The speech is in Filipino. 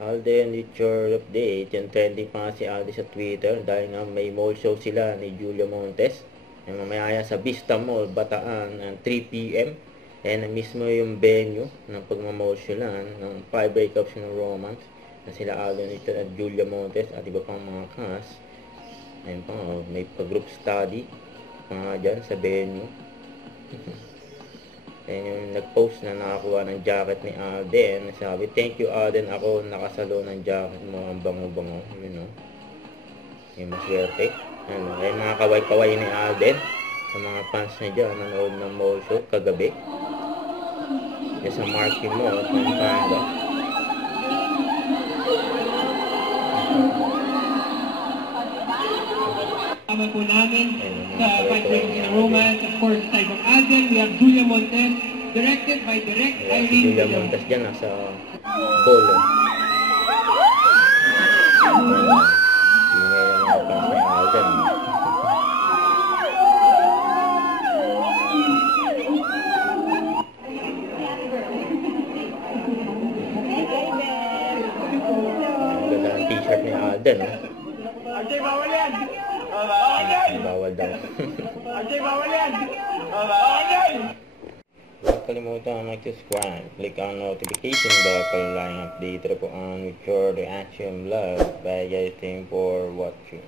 Alden with your update. Yung trending pa nga si Alden sa Twitter dahil nga may mall show sila ni Julia Montes. Yung mamaya sa Vista Mall, Bataan, 3 p.m. And mismo yung venue ng pagmamall show lang ng 5 breakups ng romance na sila Alden at Julia Montes at iba pang mga cast. Ayun pa, may pa-group study pa nga dyan sa venue. Then yung nag-post na nakakuha ng jacket ni Alden, sabi, "Thank you Alden, ako nakasalo ng jacket mo, ang bango-bango." You know, yung maswerte. Ano, ay mga kaway-kaway ni Alden sa mga fans niya dyan, nanood ng mall show kagabi. Yung sa Marquee Mall, Pampanga. Tama po namin sa Vibration ng Romance. Of course, type of Alden, we have Julia Montes, directed by Direct Irene. Si Julia Montes dyan, nasa ball. Ingay yung mga fans ni Alden. Ang ganda ng t-shirt ni Alden. Ajay, bawal yan! Bawal yan! Bawal daw. Ajay, bawal yan! Bawal yan! Huwag kalimutan mag-subscribe. Click ang notification bell para lang update po on with your reaction vlog. Bye guys, thank you for watching.